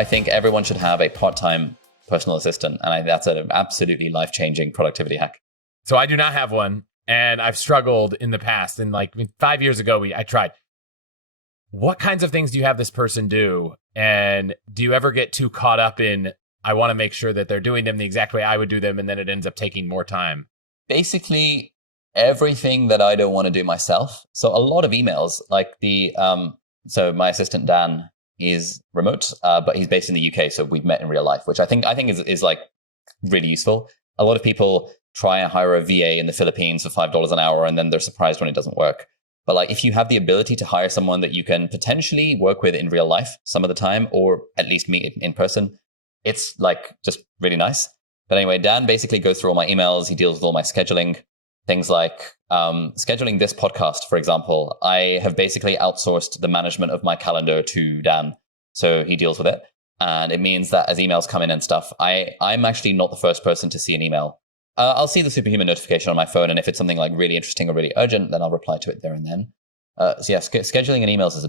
I think everyone should have a part-time personal assistant. And that's an absolutely life-changing productivity hack. So I do not have one. And I've struggled in the past. And like 5 years ago, I tried. What kinds of things do you have this person do? And do you ever get too caught up in, I want to make sure that they're doing them the exact way I would do them, and then it ends up taking more time? Basically, everything that I don't want to do myself. So a lot of emails, like so my assistant Dan is remote, but he's based in the UK, so we've met in real life, which I think is like really useful. A lot of people try and hire a VA in the Philippines for $5 an hour, and then they're surprised when it doesn't work. But like, if you have the ability to hire someone that you can potentially work with in real life some of the time, or at least meet in person, it's like just really nice. But anyway, Dan basically goes through all my emails. He deals with all my scheduling, things like scheduling this podcast, for example. I have basically outsourced the management of my calendar to Dan, so he deals with it. And it means that as emails come in and stuff, I'm actually not the first person to see an email. I'll see the superhuman notification on my phone, and if it's something like really interesting or really urgent, then I'll reply to it there and then. So yeah, scheduling and emails is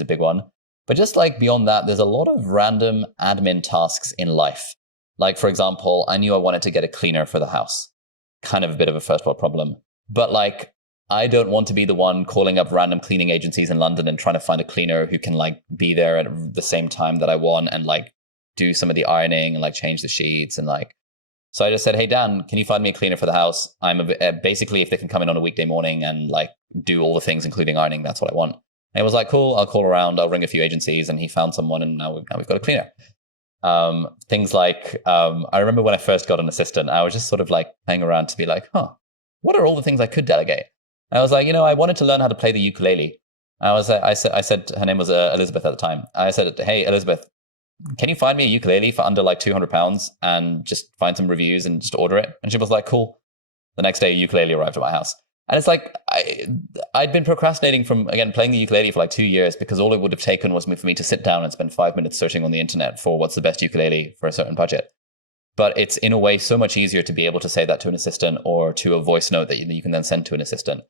a big one. But just like beyond that, there's a lot of random admin tasks in life. Like, for example, I knew I wanted to get a cleaner for the house. Kind of a bit of a first world problem. But like, I don't want to be the one calling up random cleaning agencies in London and trying to find a cleaner who can like be there at the same time that I want and like do some of the ironing and like change the sheets and like. So I just said, hey, Dan, can you find me a cleaner for the house? Basically, if they can come in on a weekday morning and like do all the things, including ironing, that's what I want. And it was like, cool, I'll call around, I'll ring a few agencies, and he found someone, and now we've got a cleaner. Things like, I remember when I first got an assistant, I was just sort of like playing around to be like, what are all the things I could delegate? I was like, I wanted to learn how to play the ukulele. I said, her name was Elizabeth at the time. I said, hey, Elizabeth, can you find me a ukulele for under like £200 and just find some reviews and just order it? And she was like, cool. The next day, a ukulele arrived at my house. And it's like, I'd been procrastinating from, again, playing the ukulele for like 2 years because all it would have taken was for me to sit down and spend 5 minutes searching on the internet for what's the best ukulele for a certain budget. But it's in a way so much easier to be able to say that to an assistant or to a voice note that you can then send to an assistant.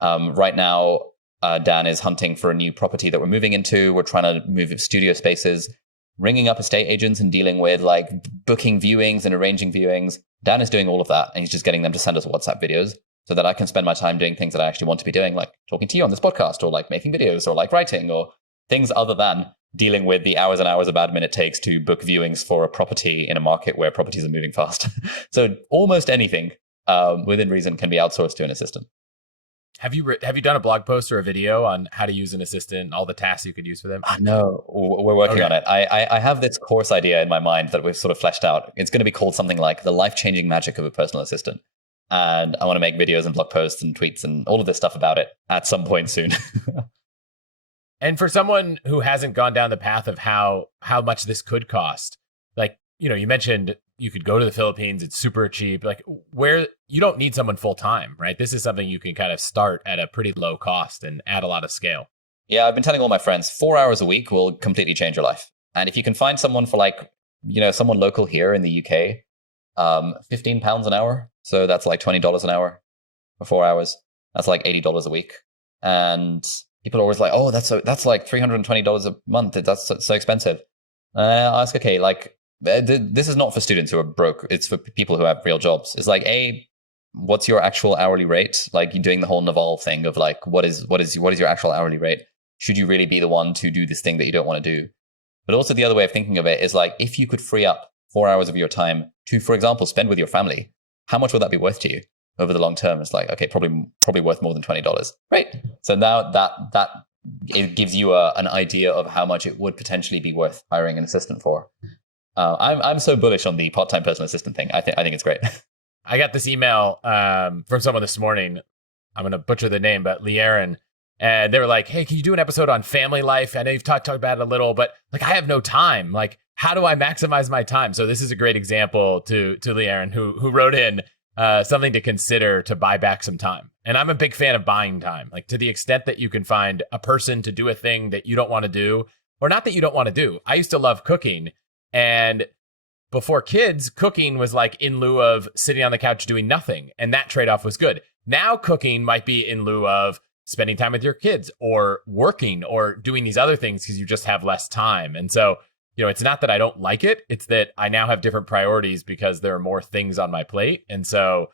Right now, Dan is hunting for a new property that we're moving into. We're trying to move studio spaces, ringing up estate agents and dealing with like booking viewings and arranging viewings. Dan is doing all of that, and he's just getting them to send us WhatsApp videos so that I can spend my time doing things that I actually want to be doing, like talking to you on this podcast, or like making videos, or like writing, or things other than dealing with the hours and hours of admin it takes to book viewings for a property in a market where properties are moving fast. So almost anything within reason can be outsourced to an assistant. Have you done a blog post or a video on how to use an assistant, all the tasks you could use for them? No, we're working on it. I have this course idea in my mind that we've sort of fleshed out. It's going to be called something like The Life-Changing Magic of a Personal Assistant. And I want to make videos and blog posts and tweets and all of this stuff about it at some point soon. And for someone who hasn't gone down the path of how much this could cost, like, you mentioned you could go to the Philippines, it's super cheap, like where you don't need someone full time, right? This is something you can kind of start at a pretty low cost and add a lot of scale. Yeah, I've been telling all my friends, 4 hours a week will completely change your life. And if you can find someone for like, someone local here in the UK, £15 an hour. So that's like $20 an hour for 4 hours. That's like $80 a week. And people are always like, oh, that's like $320 a month. That's so expensive. And I ask, okay, like, this is not for students who are broke. It's for people who have real jobs. It's like, what's your actual hourly rate? Like, you're doing the whole Naval thing of like, what is your actual hourly rate? Should you really be the one to do this thing that you don't want to do? But also the other way of thinking of it is like, if you could free up 4 hours of your time to, for example, spend with your family, how much would that be worth to you over the long term? It's like, okay, probably worth more than $20. Great. So now that it gives you an idea of how much it would potentially be worth hiring an assistant for. I'm so bullish on the part-time personal assistant thing. I think it's great. I got this email from someone this morning. I'm going to butcher the name, but Learen. And they were like, hey, can you do an episode on family life? I know you've talked about it a little, but like, I have no time. Like, how do I maximize my time? So this is a great example to Learen, who wrote in something to consider to buy back some time. And I'm a big fan of buying time. Like, to the extent that you can find a person to do a thing that you don't want to do, or not that you don't want to do. I used to love cooking. And before kids, cooking was like in lieu of sitting on the couch doing nothing. And that trade-off was good. Now cooking might be in lieu of spending time with your kids or working or doing these other things because you just have less time. And so it's not that I don't like it. It's that I now have different priorities because there are more things on my plate. And so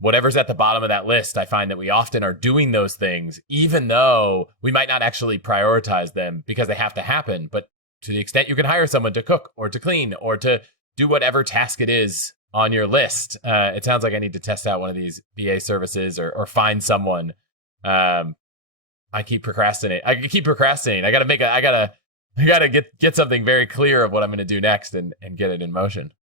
whatever's at the bottom of that list, I find that we often are doing those things, even though we might not actually prioritize them because they have to happen. But to the extent you can hire someone to cook or to clean or to do whatever task it is on your list, it sounds like I need to test out one of these BA services or find someone. I keep procrastinating. I gotta get something very clear of what I'm going to do next and get it in motion.